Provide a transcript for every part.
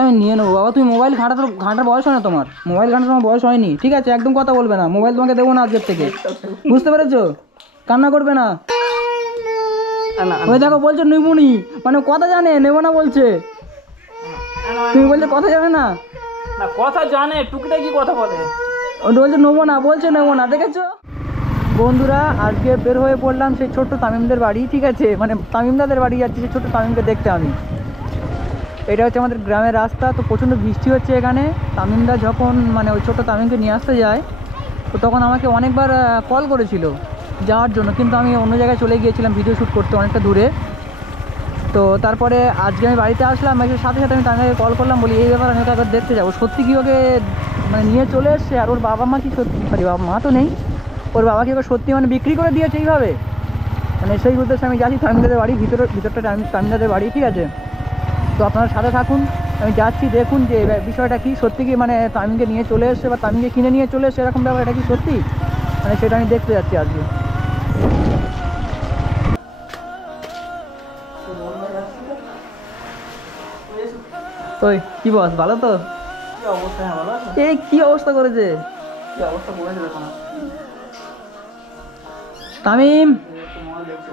আমি নিয়ে নেবো বাবা। তুমি মোবাইল ঘাঁটার বয়স হয় না, তোমার মোবাইল ঘাঁটার তোমার বয়স হয়নি, ঠিক আছে? একদম কথা বলবে না, মোবাইল তোমাকে দেবো না আজকের থেকে, বুঝতে পেরেছো? কান্না করবে না। ওই দেখো বলছো নিবুনি, মানে কথা জানে, নেবো না বলছে। তুমি বলছো কথা জানে না, না কথা জানে, টুকিটাকি কথা বলে। ওটা বলছে নেবো না, বলছে নেবো না, দেখেছো? বন্ধুরা আজকে বের হয়ে পড়লাম সেই ছোট্ট তামিমদের বাড়ি, ঠিক আছে? মানে তামিমদাদের বাড়ি যাচ্ছি সেই ছোট্ট তামিমকে দেখতে আমি। এটা হচ্ছে আমাদের গ্রামের রাস্তা, তো প্রচণ্ড বৃষ্টি হচ্ছে এখানে। তামিমদা যখন মানে ওই ছোটো তামিমকে নিয়ে আসতে যায়, তো তখন আমাকে অনেকবার কল করেছিল যাওয়ার জন্য, কিন্তু আমি অন্য জায়গায় চলে গিয়েছিলাম ভিডিও শ্যুট করতে অনেকটা দূরে। তো তারপরে আজকে আমি বাড়িতে আসলাম, এসে সাথে সাথে আমি তামিমকে কল করলাম, বলি এই ব্যাপার আমি ওকে একবার দেখতে যাবো। সত্যি কি ওকে মানে নিয়ে চলে এসছে, আর ওর বাবা মা কি সত্যি, সরি বাবা মা তো নেই, ওর বাবা কি ওকে সত্যি মানে বিক্রি করে দিয়েছে এইভাবে? মানে সেই উদ্দেশ্যে আমি যাচ্ছি তামিমদাদের বাড়ি, ভিতরটা তামিমদাদের বাড়ি, ঠিক আছে? তো আপনারা সাথে থাকুন, আমি যাচ্ছি, দেখুন যে বিষয়টা কি সত্যি, কি মানে তামিমকে নিয়ে চলে এসছে বা তামিমকে কিনে নিয়ে চলে এসছে এরকম ব্যাপার, এটা কি সত্যি? মানে সেটা আমি দেখতে যাচ্ছি আজকে। ওই কি বস, ভালো তো? কি অবস্থা? হ্যাঁ ভালো আছে। এই কি অবস্থা করেছে, কি অবস্থা করেছে দেখো না। তামিম, মোবাইল দেখছো?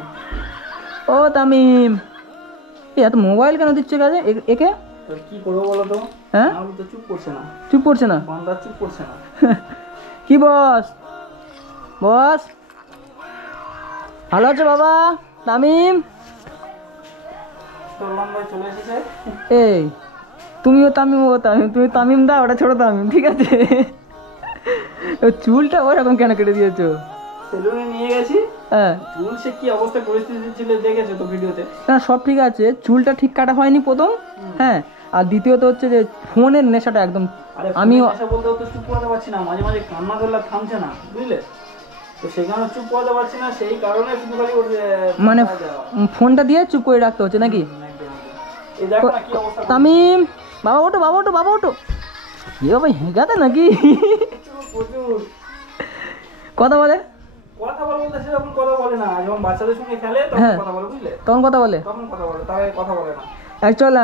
ও তামিম, এত মোবাইল কেন দিচ্ছে কাজে একে? তো কি করবো বলো তো? হ্যাঁ আমি তো চুপ করছে না, চুপ করছে না। বান্দা চুপ করছে না। কি বস, বস ভালো আছে বাবা? তামিম, তোর লম্বায় চলে এসেছে। এই তুমিও তামিম, ও তামিম, তুমি তামিম দা, ওটা ছোট তামিম, ঠিক আছে? চুলটা ওরকম কেন কেটে দিয়েছো? সেলুনে নিয়ে গেছি, হ্যাঁ, চুল সে কি অবস্থা পরিস্থিতি ছিল দেখেছো তো ভিডিওতে। না সব ঠিক আছে, চুলটা ঠিক কাটা হয়নি প্রথম, হ্যাঁ, আর দ্বিতীয়ত হচ্ছে যে ফোনের নেশাটা একদম। আরে আমি আমি এসে বলতে তো চুপ করাতে পারছি না, মাঝে মাঝে কান্না করলে থামছে না, বুঝলে? তো সেই কারণে চুপ করাতে পারছি না, সেই কারণে শুধু খালি ওর মানে ফোনটা দিয়ে চুপ করে রাখতে হচ্ছে নাকি? এই দেখো না কি অবস্থা। তামিম, বাবা ওঠো, বাবা ওঠো, বাবা ওঠো। এ বাবা হেঁকাতে নাকি? প্রচুর কথা বলে, কথা বলতে সেরকম কথা বলে না, যখন বাচ্চাদের সঙ্গে খেলে তখন হ্যাঁ কথা বলে, বুঝলে? তখন কথা বলে, তখন কথা বলে, তাই কথা বলে না। অ্যাকচুয়াল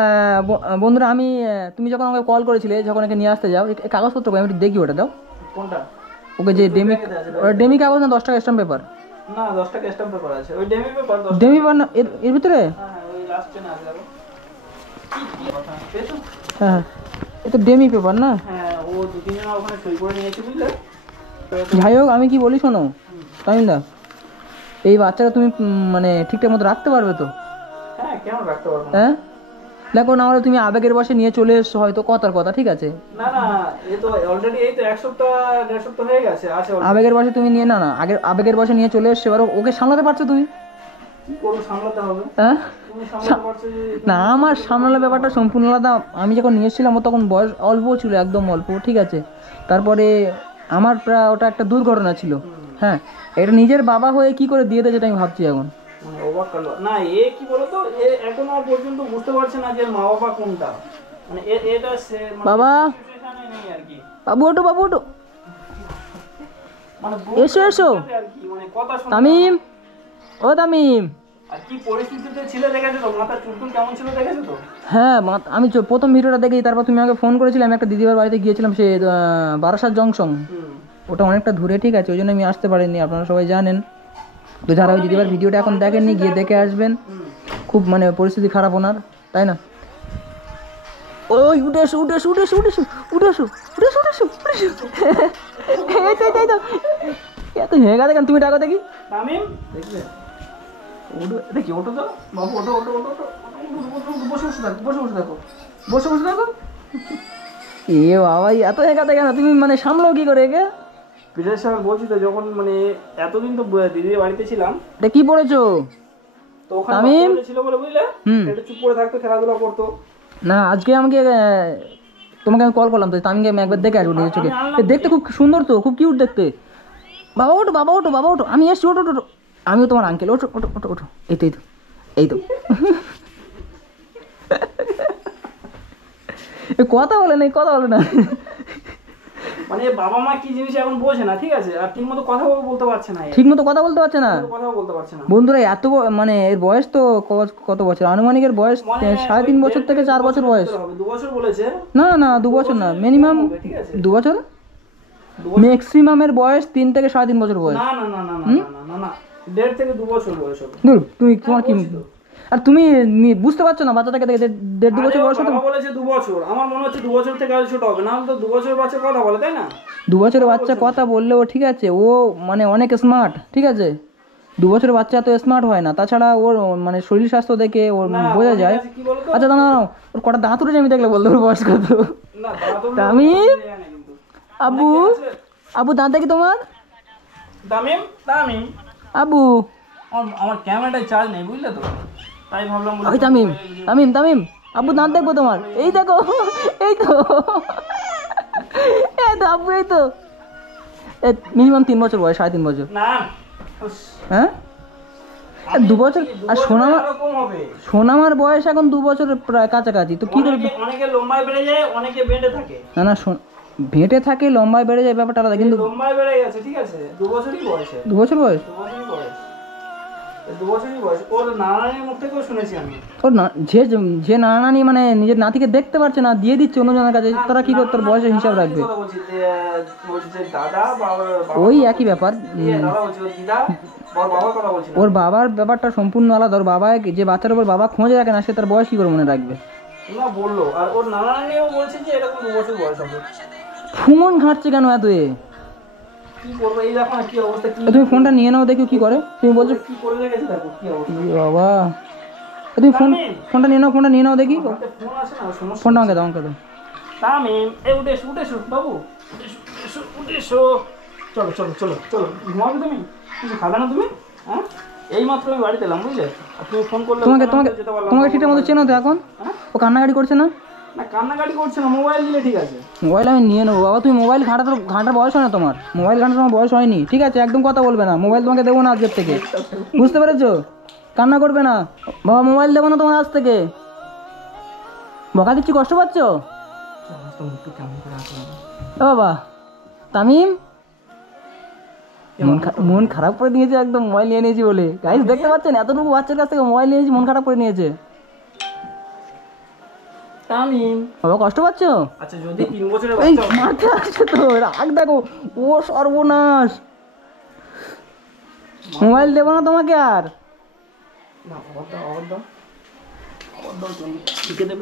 বন্ধুরা আমি তুমি যখন আমাকে কল করেছিলে যখন একে নিয়ে আসতে যাও, এই কাগজপত্র কই? আমি একটু দেখি ওটা দাও। কোনটা? ওকে যে ডেমি, ওটা ডেমি কাগজ না 10 টাকা স্ট্যাম্প পেপার? না 10 টাকা স্ট্যাম্প পেপার আছে, ওই ডেমি পেপার 10 ডেমি পেপার না এর ভিতরে? হ্যাঁ ওই লাস্ট পেনে আছে দেখো। কি কথা পেছো? হ্যাঁ এ তো ডেমি পেপার না? হ্যাঁ ও দু তিন জন ওখানে সই করে নিয়েছে, বুঝলে? যাই হোক আমি কি বলি শোনো তামিমদা, এই বাচ্চাটা তুমি মানে ঠিকঠাক মতো রাখতে পারবে তো? হ্যাঁ কেন রাখতে পারবো না? হ্যাঁ দেখো না, হলে তুমি আবেগের বশে নিয়ে চলে এসছো হয়তো, কথার কথা, ঠিক আছে? না না, এই তো অলরেডি এই তো 1 সপ্তাহ 1.5 সপ্তাহ হয়ে গেছে আছে already। আবেগের বশে তুমি নিয়ে না, আগের আবেগের বশে নিয়ে চলে এসছো, এবার ওকে সামলাতে পারছো তুমি? কি করবো, সামলাতে হবে। হ্যাঁ তুমি সামলাতে পারছো যে? না, আমার সামলানোর ব্যাপারটা সম্পূর্ণ আলাদা। আমি যখন নিয়ে এসেছিলাম ও তখন বয়স অল্প ছিল, একদম অল্প, ঠিক আছে? তারপরে আমার প্রায় ওটা একটা দুর্ঘটনা ছিল, হ্যাঁ, এটা নিজের বাবা হয়ে কি করে দিয়ে দেয় যেটা আমি ভাবছি এখন। অবাক কাণ্ড না, এ কি বলতো, এ এখনো পর্যন্ত বুঝতে পারছে না যে মা বাবা কোনটা, মানে এটা সে মানে বাবা, সিচুয়েশনে নেই আর কি। বাবু ওঠো, বাবু ওঠো, মানে এসো এসো। আর কি, মানে কথা শুনে। তামিম, ও তামিম, আর কি পরিস্থিতিতে ছিল দেখেছো তো, মাথা চুলটুল কেমন ছিল দেখেছো তো? হ্যাঁ আমি প্রথম ভিডিওটা দেখি, তারপর তুমি আমাকে ফোন করেছিলে, আমি একটা দিদিবার বাড়িতে গিয়েছিলাম, সে বারাসাত জংশন, ওটা অনেকটা দূরে, ঠিক আছে? ওই জন্য আমি আসতে পারিনি, আপনারা সবাই জানেন। তো যারা ওই দিদিবার ভিডিওটা এখন দেখেননি গিয়ে দেখে আসবেন, খুব মানে পরিস্থিতি খারাপ ওনার, তাই না? ওই উঠে এসো, উঠে এসো, উঠে এসো, উঠে এসো, উঠে এসো, উঠে এসো, উঠে এসো, উঠে এসো। এই তো এই তো, এত হেঁকা দেখেন, তুমি ডাকো দেখি। তামিম দেখবে, ওটো দেখি, ওটো তো বাবু, ওটো ওটো ওটো ওটো, বসে বসে থাকো, বসে বসে থাকো, বসে বসে থাকো। এ বাবা এত হেঁকা দেখেন, তুমি মানে সামলাও কি করে একে? বিজয় সাহেব বলছি তো, যখন মানে এতদিন তো দিদির বাড়িতে ছিলাম, এটা কি পড়েছো? তো ওখানে তামিম বাচ্চারা ছিল বলে, বুঝলে, একটু চুপ করে থাকতো, খেলাধুলা করতো। না আজকে আমাকে তোমাকে আমি কল করলাম তো, তামিমকে আমি একবার দেখে আসবো নিজের চোখে, দেখতে খুব সুন্দর তো, খুব কিউট দেখতে। বাবা ওঠো, বাবা ওঠো, বাবা ওঠো, আমি এসছি, ওঠো ওঠো, আমিও তোমার আঙ্কেল, ওঠো ওঠো ওঠো ওঠো, এই তো এই তো এই তো। কথা বলে না, কথা বলে না। মানে বাবা মা কি জিনিস এখন বোঝে না, ঠিক আছে, আর ঠিক মতো কথাও বলতে পারছে না, ঠিক মতো কথা বলতে পারছে না কথাও বলতে পারছে না বন্ধুরা। এত মানে এর বয়স তো কত বছর, আনুমানিক এর বয়স 3.5 বছর থেকে 4 বছর বয়স। 2 বছর বলেছে না না 2 বছর না, মিনিমাম 2 বছর, ম্যাক্সিমাম এর বয়স 3 থেকে 3.5 বছর বয়স। না না না না না না না না 1.5 থেকে 2 বছর বয়স হবে। দূর, তুমি তোমার কি আর তুমি বুঝতে পারছো না বাচ্চাটাকে দেখে 1.5-2 বছর বয়স হতো? বাবা বলেছে 2 বছর, আমার মনে হচ্ছে 2 বছর থেকে আরো ছোট হবে, না তো 2 বছরের বাচ্চা কথা বলে, তাই না? 2 বছরের বাচ্চা কথা বললেও ঠিক আছে, ও মানে অনেক স্মার্ট, ঠিক আছে। 2 বছরের বাচ্চা তো স্মার্ট হয় না, তাছাড়া ওর মানে শরীর স্বাস্থ্য দেখে ওর বোঝা যায়। আচ্ছা দাঁড়াও, ওর কটা দাঁত উঠেছে আমি দেখলে বলতে ওর বয়স কত। তামিম, আবু, আবু দাঁত দেখি তোমার। তামিম, তামিম, আবু, আমার ক্যামেরাটায় চার্জ নেই, বুঝলে তো, তাই ভাবলাম। ওই তামিম, তামিম, তামিম, আবু দাঁত দেখবো তোমার। এই দেখো, এই তো, এই তো আবু, এই তো। মিনিমাম 3 বছর বয়স, 3.5 বছর। না, হ্যাঁ 2 বছর। আর সোনামার বয়স এখন 2 বছরের প্রায় কাছাকাছি, তো কি করবে? অনেকে লম্বায় বেড়ে যায়, অনেকে বেঁটে থাকে। না না, ভেটে থাকে, লম্বায় বেড়ে যায়, ব্যাপারটা আলাদা। কিন্তু লম্বায় বেড়ে গেছে, ঠিক আছে, 2 বছরই বয়সে। 2 বছর বয়স, 2 বছরই বয়স, 2 বছরই বয়স। ওর নানার মুখ থেকেও শুনেছি আমি। ওর না, যে নানানি মানে নিজের নাতিকে দেখতে পারছে না, দিয়ে দিচ্ছে অন্যজনের কাছে, তারা কি করে তোর বয়সের হিসাব রাখবে? দাদা, ওই একই ব্যাপার। কথা বলছি। ওর বাবার ব্যাপারটা সম্পূর্ণ আলাদা। ওর বাবা, যে বাচ্চার উপর বাবা খোঁজে রাখে না, সে তার বয়স কি করে মনে রাখবে? না বললো, আর ওর নানানিও বলছে যে এরকম 2 বছর বয়স হবে। ফোন ঘাঁটছে কেন এত? কি করবে, এই দেখো না কি অবস্থা। তুমি ফোনটা নিয়ে নাও, দেখো কি করে। তুমি বলছো কি করে রেখেছে, দেখো কি অবস্থা। বাবা, তুমি ফোনটা নিয়ে নাও, ফোনটা নিয়ে নাও দেখি। ফোন আসে না, সমস্যা। ফোনটা আমাকে দাও, আমাকে দাও। তামিম, উঠে এসো বাবু, উঠে এসো। চলো চলো চলো চলো, ঘুমাবে তুমি? কিছু খাবে না তুমি? হ্যাঁ, এই মাত্র আমি বাড়িতে এলাম, বুঝলে। আর তুমি ফোন করলে তোমাকে ঠিকঠাক মতো চেনো তো এখন? ও কান্নাকাটি করছে না? না কান্নাকাটি করছে না, মোবাইল দিলে ঠিক আছে। মোবাইল আমি নিয়ে নেবো বাবা। তুমি মোবাইল ঘাঁটার বয়স হয় না তোমার, মোবাইল ঘাঁটার তোমার বয়স হয়নি, ঠিক আছে? একদম কথা বলবে না, মোবাইল তোমাকে দেবো না আজকের থেকে, বুঝতে পেরেছো? কান্না করবে না বাবা, মোবাইল দেবো না তোমার আজ থেকে। বকা দিচ্ছি, কষ্ট পাচ্ছ? বাবা তামিম মন খারাপ করে নিয়েছে একদম, মোবাইল নিয়ে নিয়েছি বলে। গাইস দেখতে পাচ্ছেন, এতটুকু বাচ্চার কাছ থেকে মোবাইল নিয়েছি, মন খারাপ করে নিয়েছে। তামিম, বাবা কষ্ট পাচ্ছ? আচ্ছা যদি 3 বছরের এই বাচ্চা মাঠে আসছে তো, রাগ দেখো। ও সর্বনাশ, মোবাইল দেবো না তোমাকে আর। না আবার দাও শিখে দেবে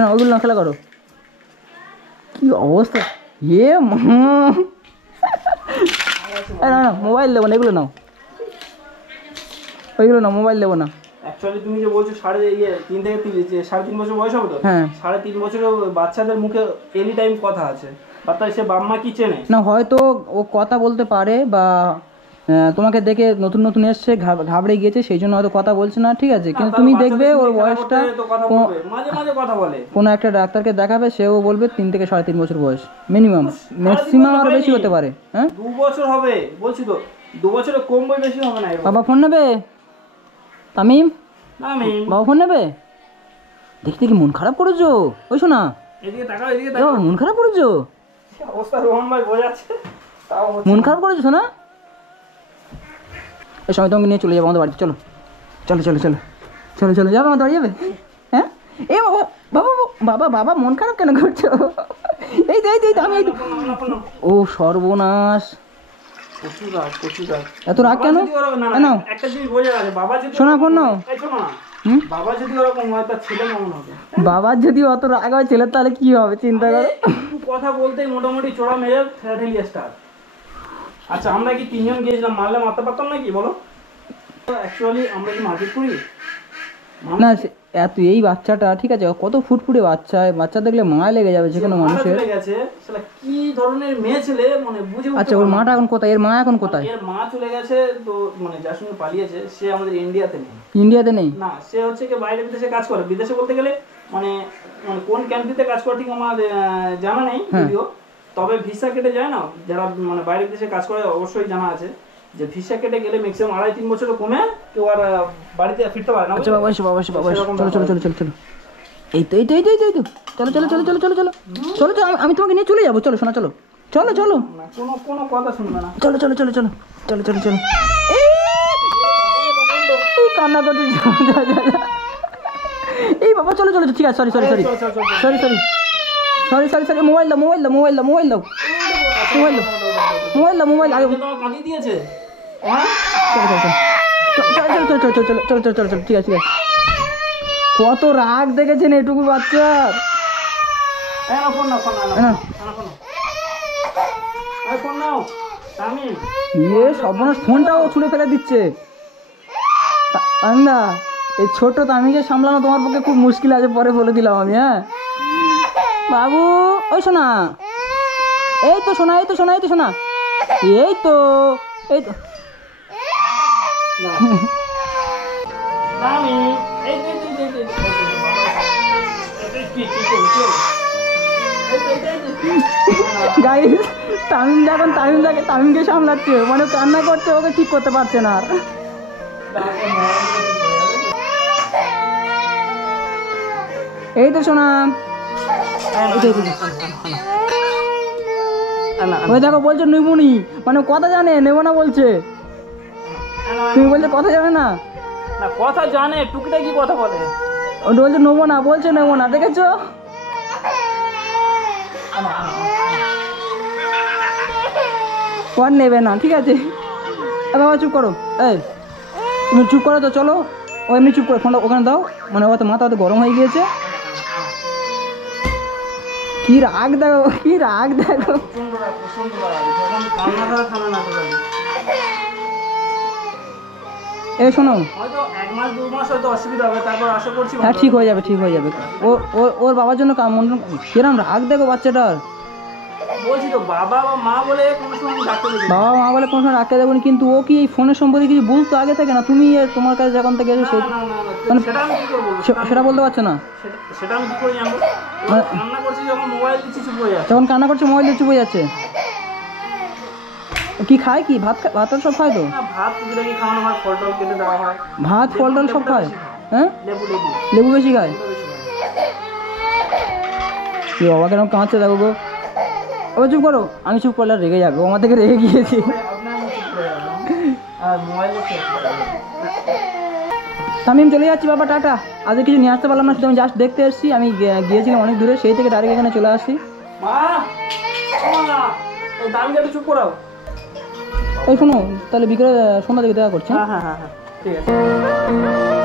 না, ওইগুলো না, খেলা করো। কি অবস্থা এ না না, মোবাইল দেবো না, এগুলো নাও, ওইগুলো না, মোবাইল দেবো না। অ্যাকচুয়ালি তুমি যে বলছো 3.5 থেকে 3.5 বছর বয়স হবে তো, হ্যাঁ 3.5 বছরের বাচ্চাদের মুখে এনি টাইম কথা আছে, তার সে বাপ মা কি চেনে না, হয়তো ও কথা বলতে পারে, বা তোমাকে দেখে নতুন নতুন এসছে, ঘাবড়ে গিয়েছে, সেই জন্য হয়তো কথা বলছে না, ঠিক আছে? কিন্তু তুমি দেখবে ওর বয়সটা, মাঝে মাঝে কথা বলে। কোনো একটা ডাক্তারকে দেখাবে, সেও বলবে 3 থেকে 3.5 বছর বয়স মিনিমাম, ম্যাক্সিমাম আরো বেশি হতে পারে। হ্যাঁ 2 বছর হবে বলছি তো, 2 বছরের কম বই বেশি হবে না। বাবা ফোন নেবে? তামিম, তামিম, বাবা ফোন নেবে? দেখতে কি মন খারাপ করেছো? ওই শোনা, এদিকে তাকাও, এদিকে তাকাও। মন খারাপ করেছো? অবস্থা রোহন ভাই বোঝাচ্ছে, তাও মন খারাপ করেছো শোনা? এই সময় তোমাকে নিয়ে চলে যাবো আমাদের বাড়িতে, চলো চলো চলো চলো চলো চলো, যাবে আমাদের বাড়ি যাবে? হ্যাঁ এ বাবা, বাবা বাবা বাবা মন খারাপ কেন করছো? এই তো এই তো এই তো আমি, ও সর্বনাশ, এত রাগ কেন? একটা জিনিস বোঝা গেছে, বাবা যদি শোনা ফোন নাও। বাবা যদি ওরকম হয়, তার ছেলে কেমন হবে? বাবার যদি অত রাগ হয় ছেলের, তাহলে কি হবে চিন্তা করো। একটু কথা বলতেই মোটামুটি চোরা মেরে ঠেলি স্টার্ট। আচ্ছা আমরা কি 3 জন গিয়েছিলাম, মারলে মারতে পারতাম নাকি বলো? অ্যাকচুয়ালি আমরা কি মারপিট করি না? এত এই বাচ্চাটা ঠিক আছে, কত ফুটফুটে বাচ্চা, বাচ্চা দেখলে মায়া লেগে যাবে যে কোনো মানুষের। কি ধরনের মেয়ে ছেলে মানে বুঝে। আচ্ছা ওর মাটা এখন কোথায়? এর মা এখন কোথায়? এর মা চলে গেছে তো, মানে যার সঙ্গে পালিয়েছে সে আমাদের ইন্ডিয়াতে নেই। ইন্ডিয়াতে নেই? না, সে হচ্ছে কি বাইরে বিদেশে কাজ করে। বিদেশে বলতে গেলে মানে মানে কোন কান্ট্রিতে কাজ করে ঠিক আমার জানা নেই যদিও, তবে ভিসা কেটে যায় না যারা মানে বাইরে বিদেশে কাজ করে, অবশ্যই জানা আছে যে ভিসা কেটে গেলে ম্যাক্সিমাম 2.5-3 বছর কমে কেউ আর বাড়িতে ফিরতে পারে না। আচ্ছা বাবা এসো, বাবা এসো, বাবা এসো, চলো চলো চলো চলো চলো, এই তো এই তো এই তো এই তো, চলো চলো চলো চলো চলো চলো চলো চলো, আমি তোমাকে নিয়ে চলে যাবো, চলো শোনা, চলো চলো চলো না, কোনো কোনো কথা শুনবে না। চলো চলো চলো চলো চলো চলো চলো এই কান্না করছি এই বাবা চলো চলো ঠিক আছে সরি সরি সরি চল, চল, চল, চল। Sorry sorry sorry sorry sorry mobile দাও মোবাইল দাও মোবাইল দাও মোবাইল দাও মোবাইল দাও মোবাইল দাও মোবাইল আগে তোমার কাঁদিয়ে দিয়েছে হ্যাঁ চলো চলো চলো চলো চলো চলো চলো চলো চলো ঠিক আছে ঠিক আছে কত রাগ দেখেছেন এটুকু বাচ্চার ফোন নাও ফোন নাও না ফোন নাও তামিম ইয়ে সর্বনাশ ফোনটাও ছুঁড়ে ফেলে দিচ্ছে না এই ছোট তামিকে সামলানো তোমার পক্ষে খুব মুশকিল আছে পরে বলে দিলাম আমি হ্যাঁ বাবু ওই শোনা এই তো শোনা এই তো শোনা এই তো শোনা এই তো এই তো তামিম এই গাইস তামিম যখন তামিমকে সামলাচ্ছে মানে কান্না করছে ওকে ঠিক করতে পারছে না আর এই তো শোনা ওই দেখো বলছে নেবুনি মানে কথা জানে নেবো না বলছে তুমি বলছে কথা জানে না না কথা জানে টুকিটাকি কথা বলে ওটা বলছে নেবো না দেখেছো আর নেবে না ঠিক আছে বাবা চুপ করো এই তুমি চুপ করো তো চলো ও এমনি চুপ করে ফোনটা ওখানে দাও মানে ও তো মাথা তো গরম হয়ে গিয়েছে কি রাগ দেখো এই শোনো হয়তো 1 মাস 2 মাস হয়তো অসুবিধা হবে তারপর আশা করছি হ্যাঁ ঠিক হয়ে যাবে ওর বাবার জন্য কিরম রাগ দেখো বাচ্চাটার বলছি তো বাবা বা মা বলে কোনো সময় ডাক্তার দেখি বাবা মা বলে কোনো সময় রাখতে দেবো না কিন্তু ও কি এই ফোনের সম্পর্কে কিছু বুঝতো আগে থেকে না তুমি তোমার কাছে যখন থেকে এসে মানে সেটা আমি কি করবো সেটা বলতে পারছো না সেটা আমি কি করে জানবো রান্না করছি যখন মোবাইল দিচ্ছি চুপ হয়ে যাচ্ছে যখন কান্না করছে মোবাইল দিয়ে চুপ হয়ে যাচ্ছে কি খায় কি ভাত সব খায় তো না ভাত টুকিটাকি খাওয়ানো হয় ফল টল কেটে দেওয়া হয় ভাত ফল টল সব খায় হ্যাঁ লেবু লেবু বেশি খায় বেশি খায়। কি বাবা কেন কাঁদছে দেখো গো ও চুপ করো আমি চুপ করলে আর রেগে যাবে ও আমার থেকে রেগে গিয়েছি আপনার আমি চুপ করে গেলাম আর মোবাইল দেখতে তামিম চলে যাচ্ছি বাবা টাটা আজকে কিছু নিয়ে আসতে পারলাম না শুধু আমি জাস্ট দেখতে এসেছি আমি গিয়েছিলাম অনেক দূরে সেই থেকে ডাইরেক্ট এখানে চলে আসছি মা এই দামটা একটু চুপ করাও ওই শোনো তাহলে বিকেলে সন্ধ্যা দিকে দেখা করছি হ্যাঁ ঠিক আছে